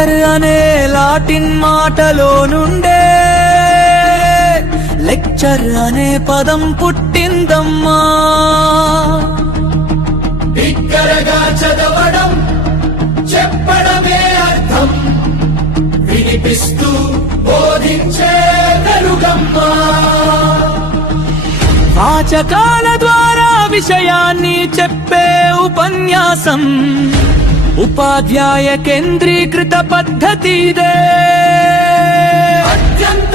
Lecture అనే Latin మాటలో నుండే లెక్చర్ అనే పదం పుట్టిందమ్మా. బిగ్గరగా చదవడం చెప్పడమే అర్థం, వినిపిస్తూ బోధించే తెలుగమ్మా. వాచకాల ద్వారా విషయాన్ని చెప్పే ఉపన్యాసం ఉపాధ్యాయ కేంద్రీకృత పద్ధతిదే. అత్యంత